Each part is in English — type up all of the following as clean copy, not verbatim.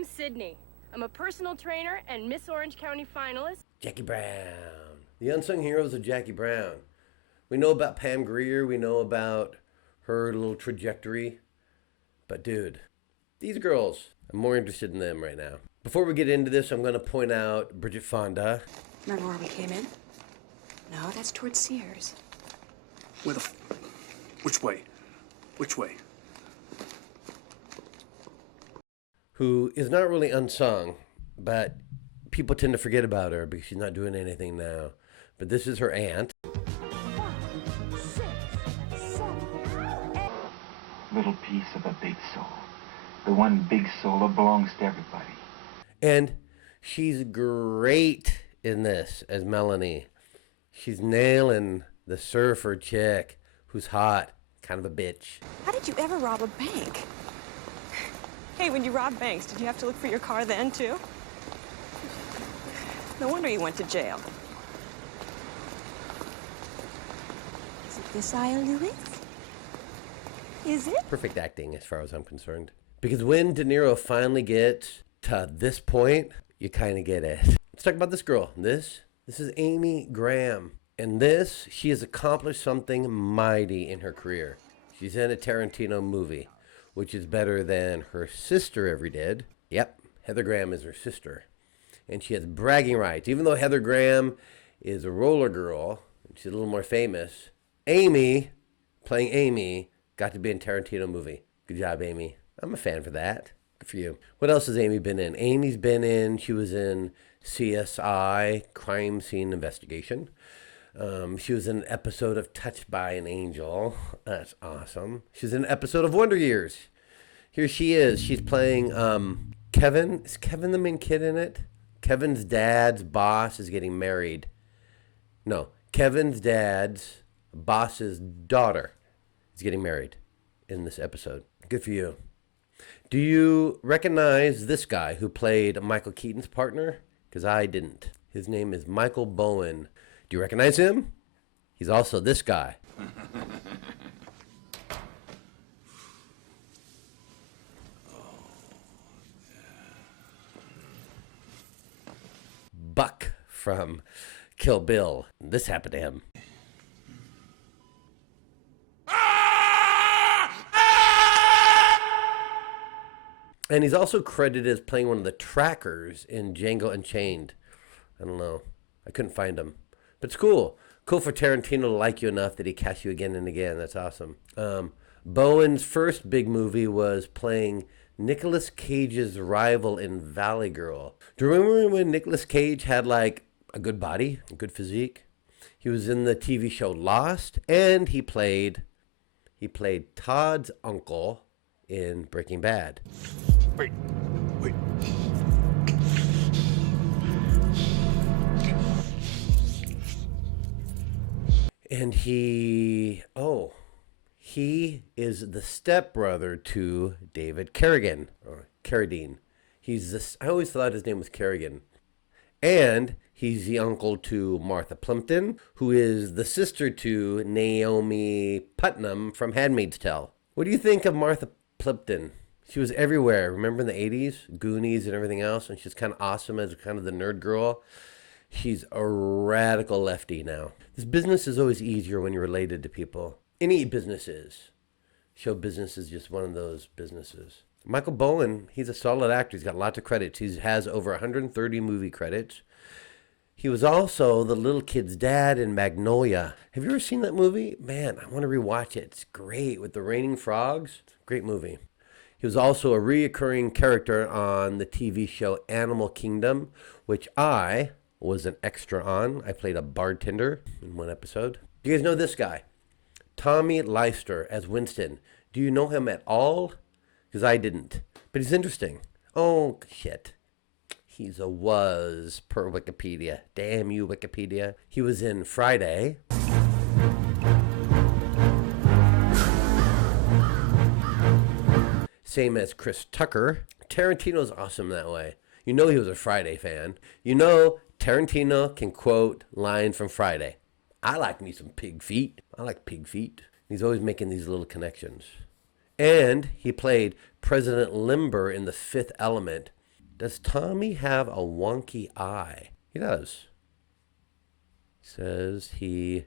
I'm Sydney. I'm a personal trainer and Miss Orange County finalist. Jackie Brown. The unsung heroes of Jackie Brown. We know about Pam Grier. We know about her little trajectory. But dude, these girls, I'm more interested in them right now. Before we get into this, I'm going to point out Bridget Fonda. Remember where we came in? No, that's towards Sears. Which way? Which way? Who is not really unsung, but people tend to forget about her because she's not doing anything now. But this is her aunt. 5, 6, 7, 8. Little piece of a big soul. The one big soul that belongs to everybody. And she's great in this as Melanie. She's nailing the surfer chick who's hot, kind of a bitch. How did you ever rob a bank? Hey, when you robbed banks, did you have to look for your car then, too? No wonder you went to jail. Is it this aisle, Louis? Is it? Perfect acting as far as I'm concerned. Because when De Niro finally gets to this point, you kind of get it. Let's talk about this girl. This is Amy Graham. And this, she has accomplished something mighty in her career. She's in a Tarantino movie, which is better than her sister ever did. Yep, Heather Graham is her sister. And she has bragging rights. Even though Heather Graham is a roller girl, and she's a little more famous, Amy, playing Amy, got to be in a Tarantino movie. Good job, Amy. I'm a fan for that. Good for you. What else has Amy been in? She was in CSI, Crime Scene Investigation. She was in an episode of Touched by an Angel. That's awesome. She was in an episode of Wonder Years. Here she is. She's playing Kevin. Is Kevin the main kid in it? Kevin's dad's boss is getting married. No, Kevin's dad's boss's daughter is getting married in this episode. Good for you. Do you recognize this guy who played Michael Keaton's partner? Because I didn't. His name is Michael Bowen. Do you recognize him? He's also this guy. Buck from Kill Bill. This happened to him. And he's also credited as playing one of the trackers in Django Unchained. I don't know. I couldn't find him. But it's cool. Cool for Tarantino to like you enough that he casts you again and again. That's awesome. Bowen's first big movie was playing Nicolas Cage's rival in Valley Girl. Do you remember when Nicolas Cage had like a good body, a good physique? He was in the TV show Lost, and he played Todd's uncle in Breaking Bad. Wait. And he is the stepbrother to David Carradine, or Carradine. I always thought his name was Kerrigan. And he's the uncle to Martha Plimpton, who is the sister to Naomi Putnam from Handmaid's Tale. What do you think of Martha Plimpton? She was everywhere. Remember in the 80s? Goonies and everything else. And she's kind of awesome as kind of the nerd girl. She's a radical lefty now. This business is always easier when you're related to people. Any business is. Show business is just one of those businesses. Michael Bowen, he's a solid actor. He's got lots of credits. He has over 130 movie credits. He was also the little kid's dad in Magnolia. Have you ever seen that movie? Man, I want to rewatch it. It's great with the raining frogs. Great movie. He was also a reoccurring character on the TV show Animal Kingdom, which I was an extra on. I played a bartender in one episode. Do you guys know this guy? Tommy Leister as Winston. Do you know him at all? Because I didn't. But he's interesting. Oh, shit. He's a was per Wikipedia. Damn you, Wikipedia. He was in Friday. Same as Chris Tucker. Tarantino's awesome that way. You know he was a Friday fan. You know Tarantino can quote lines from Friday. I like me some pig feet. I like pig feet. He's always making these little connections. And he played President Limber in The Fifth Element. Does Tommy have a wonky eye? He does. Says he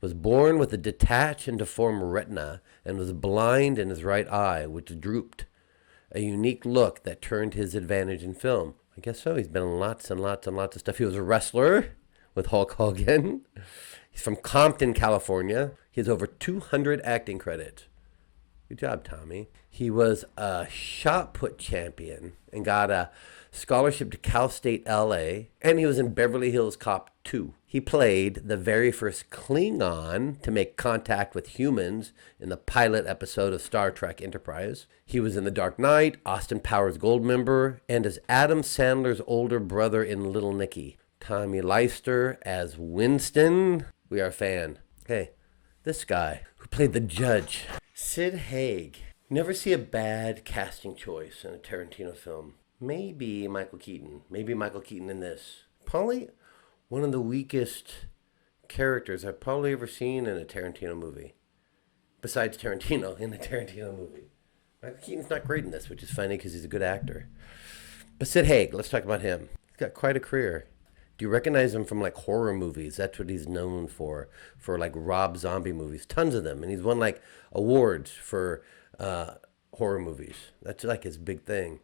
was born with a detached and deformed retina and was blind in his right eye, which drooped, a unique look that turned his advantage in film. I guess so. He's been in lots and lots and lots of stuff. He was a wrestler with Hulk Hogan. He's from Compton, California. He has over 200 acting credits. Good job, Tommy. He was a shot put champion and got a scholarship to Cal State LA, and he was in Beverly Hills Cop 2. He played the very first Klingon to make contact with humans in the pilot episode of Star Trek Enterprise. He was in The Dark Knight, Austin Powers Goldmember, and as Adam Sandler's older brother in Little Nicky. Tommy Leister as Winston. We are a fan. Hey, this guy who played the judge, Sid Haig. Never see a bad casting choice in a Tarantino film. Maybe Michael Keaton. Maybe Michael Keaton in this. Probably one of the weakest characters I've probably ever seen in a Tarantino movie. Besides Tarantino in a Tarantino movie. Michael Keaton's not great in this, which is funny because he's a good actor. But Sid Haig, let's talk about him. He's got quite a career. Do you recognize him from like horror movies? That's what he's known for like Rob Zombie movies. Tons of them. And he's won like awards for horror movies. That's like his big thing.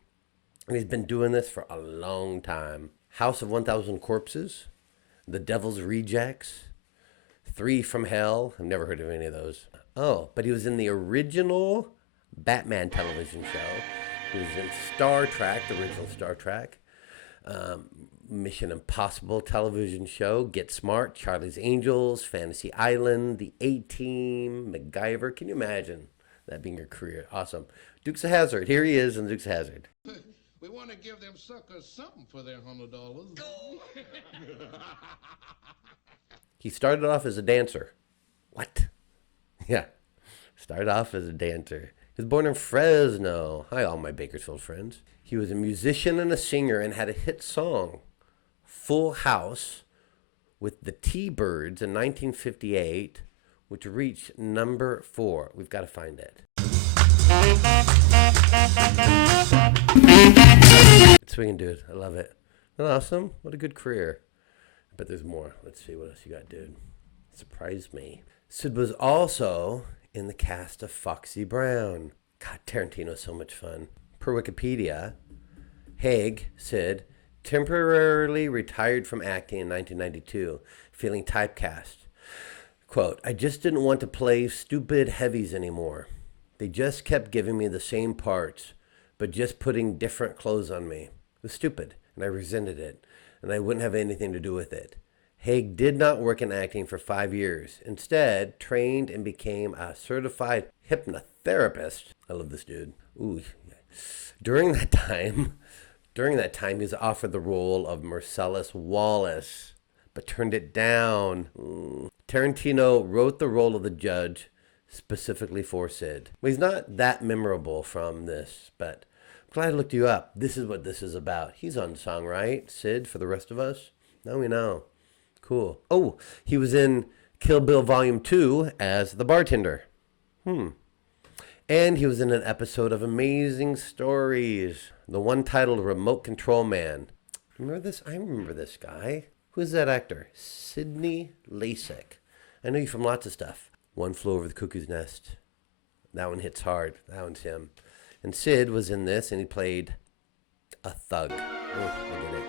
And he's been doing this for a long time. House of 1,000 Corpses, The Devil's Rejects, Three from Hell. I've never heard of any of those. Oh, but he was in the original Batman television show. He was in Star Trek, the original Star Trek. Mission Impossible television show, Get Smart, Charlie's Angels, Fantasy Island, The A-Team, MacGyver. Can you imagine that being your career? Awesome. Dukes of Hazzard. Here he is in Dukes of Hazzard. We want to give them suckers something for their $100. He started off as a dancer. What? Yeah. Started off as a dancer. He was born in Fresno. Hi, all my Bakersfield friends. He was a musician and a singer and had a hit song, Full House, with the T-Birds in 1958, which reached number 4. We've got to find it. Swinging dude. I love it. Isn't that awesome? What a good career. But there's more. Let's see what else you got, dude. Surprised me. Sid was also in the cast of Foxy Brown. God, Tarantino's so much fun. Per Wikipedia, Haig, Sid, temporarily retired from acting in 1992, feeling typecast. Quote, I just didn't want to play stupid heavies anymore. They just kept giving me the same parts, but just putting different clothes on me. It was stupid, and I resented it, and I wouldn't have anything to do with it. Haig did not work in acting for 5 years. Instead, trained and became a certified hypnotherapist. I love this dude. Ooh. During that time, he was offered the role of Marcellus Wallace, but turned it down. Tarantino wrote the role of the judge specifically for Sid. Well, he's not that memorable from this, but I'm glad I looked you up. This is what this is about. He's unsung, right? Sid, for the rest of us? Now we know. Cool. Oh, he was in Kill Bill Volume 2 as the bartender. And he was in an episode of Amazing Stories, the one titled Remote Control Man. Remember this? I remember this guy. Who's that actor? Sidney Lasek. I know you from lots of stuff. One Flew Over the Cuckoo's Nest. That one hits hard. That one's him. And Sid was in this, and he played a thug. Oh, I get it.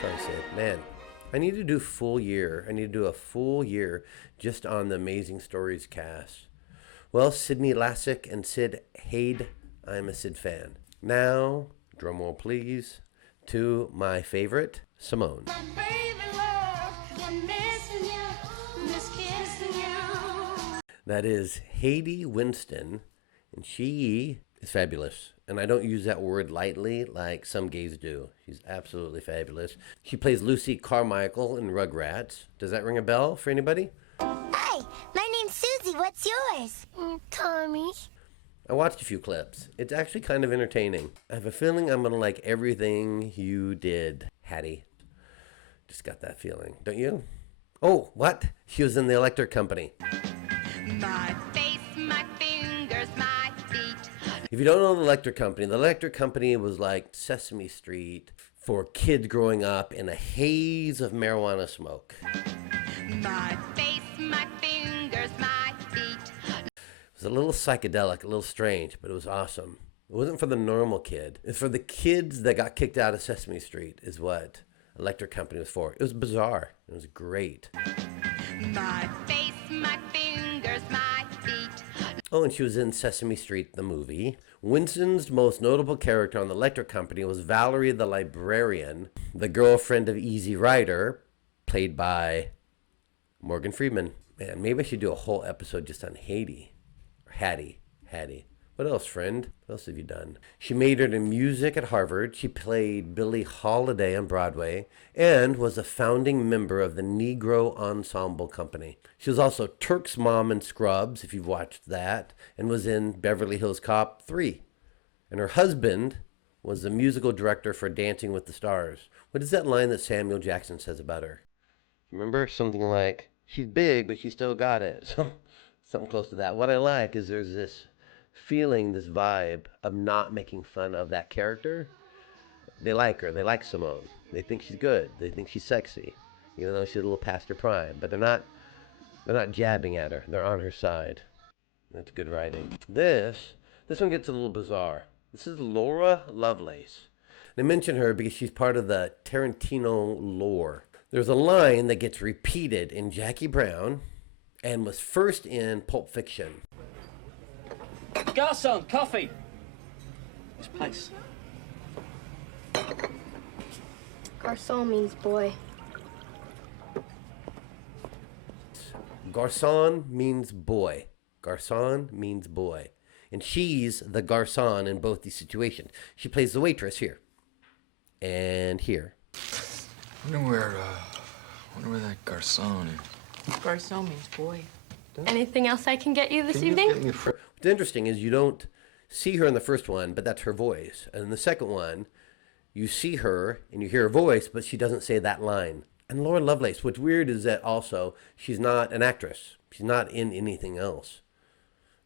Sorry, Sid. Man, I need to do full year. I need to do a full year just on the Amazing Stories cast. Well, Sidney Lasek and Sid Haig, I'm a Sid fan. Now, drum roll please, to my favorite, Simone. That is Haiti Winston, and she is fabulous. And I don't use that word lightly like some gays do. She's absolutely fabulous. She plays Lucy Carmichael in Rugrats. Does that ring a bell for anybody? Hi, my name's Susie. What's yours? Tommy. I watched a few clips. It's actually kind of entertaining. I have a feeling I'm going to like everything you did, Hattie. Just got that feeling. Don't you? Oh, what? She was in the Electric Company. My face, my fingers, my feet. If you don't know the Electric Company was like Sesame Street for kids growing up in a haze of marijuana smoke. My face, my fingers, my feet. It was a little psychedelic, a little strange, but it was awesome. It wasn't for the normal kid. It's for the kids that got kicked out of Sesame Street is what Electric Company was for. It was bizarre. It was great. My face, my fingers, my feet. Oh, and she was in Sesame Street, the movie. Winston's most notable character on the Electric Company was Valerie the librarian, the girlfriend of Easy Rider, played by Morgan Freeman. Man, maybe I should do a whole episode just on Hattie. Or Hattie. What else, friend? What else have you done? She majored in music at Harvard. She played Billie Holiday on Broadway and was a founding member of the Negro Ensemble Company. She was also Turk's mom in Scrubs, if you've watched that, and was in Beverly Hills Cop 3. And her husband was the musical director for Dancing with the Stars. What is that line that Samuel Jackson says about her? Remember? Something like, she's big, but she still got it. Something close to that. What I like is there's this feeling, this vibe of not making fun of that character. They like her. They like Simone. They think she's good. They think she's sexy, even though she's a little past her prime. But they're not jabbing at her. They're on her side. That's good writing. This one gets a little bizarre. This is Laura Lovelace. They mention her because she's part of the Tarantino lore. There's a line that gets repeated in Jackie Brown and was first in Pulp Fiction. Garçon, coffee. This place. Garçon means boy. Garçon means boy. Garçon means boy. And she's the garçon in both these situations. She plays the waitress here. And here. Wonder where that garçon is. Garçon means boy. Anything else I can get you this evening? What's interesting is you don't see her in the first one, but that's her voice. And in the second one, you see her and you hear her voice, but she doesn't say that line. And Laura Lovelace, what's weird is that also she's not an actress. She's not in anything else.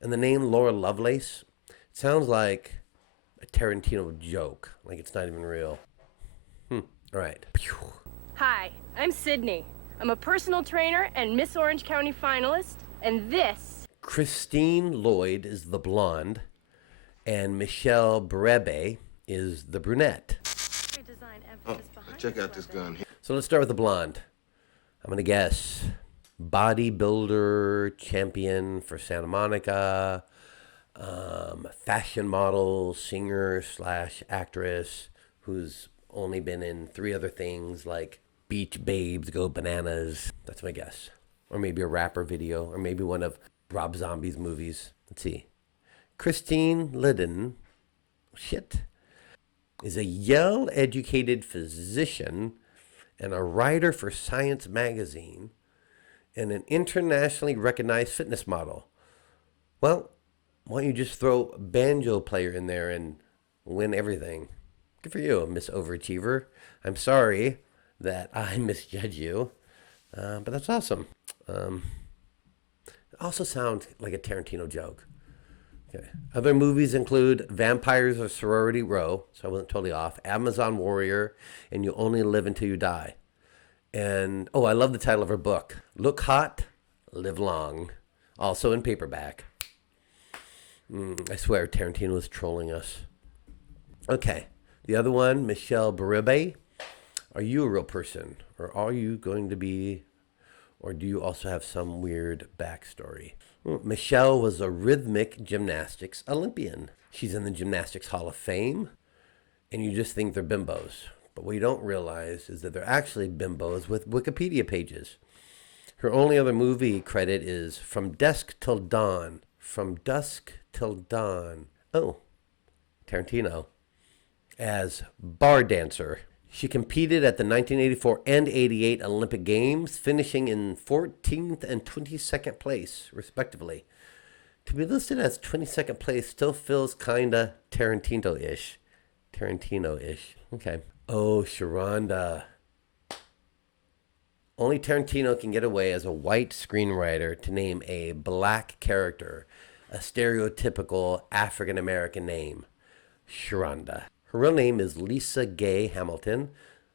And the name Laura Lovelace sounds like a Tarantino joke, like it's not even real. All right. Hi, I'm Sydney. I'm a personal trainer and Miss Orange County finalist, and this... Christine Lloyd is the blonde, and Michelle Berebe is the brunette. Check out this gun here. So let's start with the blonde. I'm going to guess bodybuilder, champion for Santa Monica, fashion model, singer / actress who's only been in 3 other things like Beach Babes Go Bananas. That's my guess. Or maybe a rapper video, or maybe one of Rob Zombie's movies. Let's see. Christine Lydon, is a Yale-educated physician and a writer for Science magazine and an internationally recognized fitness model. Well, why don't you just throw banjo player in there and win everything? Good for you, Miss Overachiever. I'm sorry that I misjudge you, but that's awesome. It also sounds like a Tarantino joke. Okay. Other movies include Vampires of Sorority Row, so I wasn't totally off, Amazon Warrior, and You Only Live Until You Die. And, I love the title of her book, Look Hot, Live Long, also in paperback. I swear Tarantino was trolling us. Okay, the other one, Michelle Berube. Are you a real person, or are you going to be, or do you also have some weird backstory? Michelle was a rhythmic gymnastics Olympian. She's in the Gymnastics Hall of Fame, and you just think they're bimbos. But what you don't realize is that they're actually bimbos with Wikipedia pages. Her only other movie credit is From Dusk Till Dawn. From Dusk Till Dawn. Oh, Tarantino. As bar dancer. She competed at the 1984 and 88 Olympic Games, finishing in 14th and 22nd place, respectively. To be listed as 22nd place still feels kinda Tarantino-ish. Okay. Oh, Sharonda. Only Tarantino can get away as a white screenwriter to name a black character. a stereotypical African-American name, Sharonda. Her real name is Lisa Gay Hamilton.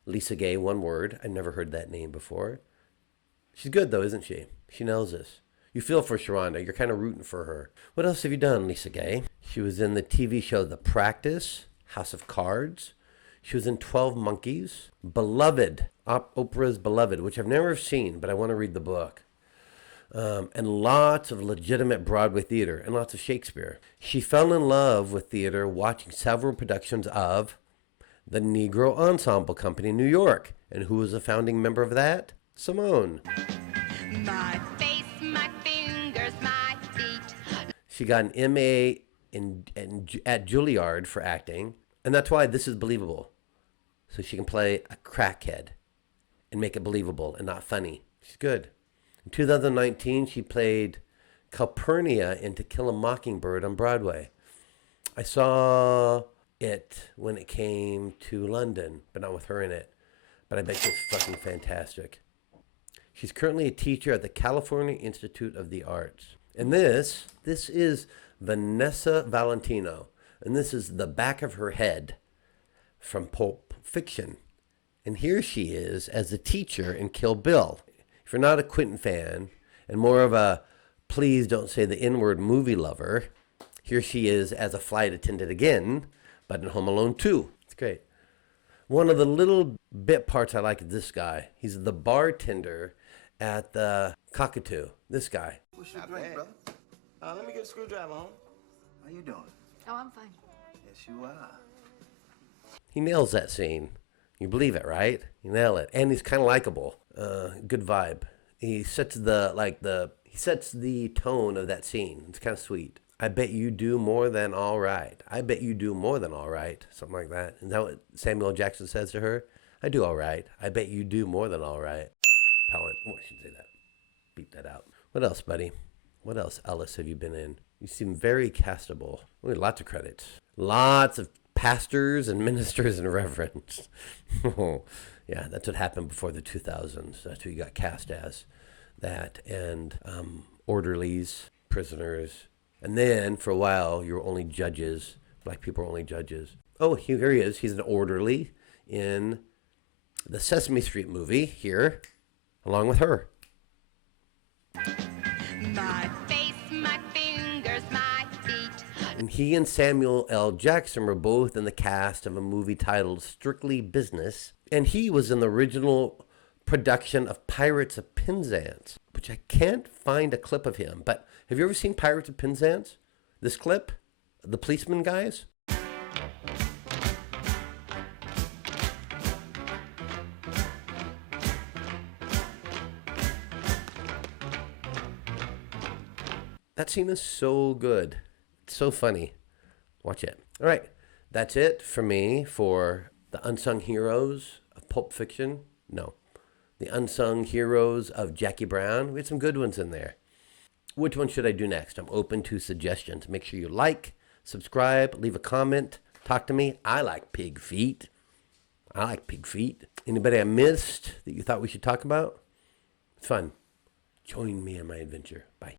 Lisa Gay, one word. I've never heard that name before. She's good, though, isn't she? She nails this. You feel for Sharonda. You're kind of rooting for her. What else have you done, Lisa Gay? She was in the TV show The Practice, House of Cards. She was in 12 Monkeys. Beloved, Oprah's Beloved, which I've never seen, but I want to read the book. And lots of legitimate Broadway theater and lots of Shakespeare. She fell in love with theater watching several productions of the Negro Ensemble Company in New York. And who was a founding member of that? Simone. My face, my fingers, my feet. She got an MA at Juilliard for acting. And that's why this is believable. So she can play a crackhead and make it believable and not funny. She's good. In 2019, she played Calpurnia in To Kill a Mockingbird on Broadway. I saw it when it came to London, but not with her in it. But I bet she's fucking fantastic. She's currently a teacher at the California Institute of the Arts. And this is Vanessa Valentino. And this is the back of her head from Pulp Fiction. And here she is as a teacher in Kill Bill. If you're not a Quentin fan and more of a please don't say the N-word movie lover, here she is as a flight attendant again, but in Home Alone 2. It's great. One of the little bit parts I like is this guy. He's the bartender at the Cockatoo. This guy. What's your drink, brother? Let me get a screwdriver, home. How you doing? Oh, I'm fine. Yes, you are. He nails that scene. You believe it, right? You nail it. And he's kind of likable. Good vibe. He sets the tone of that scene. It's kind of sweet. I bet you do more than all right. I bet you do more than all right. Something like that. Is that what Samuel L. Jackson says to her? I do all right. I bet you do more than all right. Pellant. Oh, I shouldn't say that. Beat that out. What else, buddy? What else, Ellis, have you been in? You seem very castable. Lots of credits. Lots of pastors and ministers and reverends. Yeah, that's what happened before the 2000s. That's who you got cast as. That and orderlies, prisoners. And then for a while, you were only judges. Black people were only judges. Oh, here he is. He's an orderly in the Sesame Street movie here, along with her. My face, my fingers, my feet. And he and Samuel L. Jackson were both in the cast of a movie titled Strictly Business. And he was in the original production of Pirates of Penzance, which I can't find a clip of him. But have you ever seen Pirates of Penzance? This clip? The policeman guys? That scene is so good. It's so funny. Watch it. All right. That's it for me for the Unsung Heroes of Pulp Fiction. No. The Unsung Heroes of Jackie Brown. We had some good ones in there. Which one should I do next? I'm open to suggestions. Make sure you like, subscribe, leave a comment, talk to me. I like pig feet. I like pig feet. Anybody I missed that you thought we should talk about? It's fun. Join me in my adventure. Bye.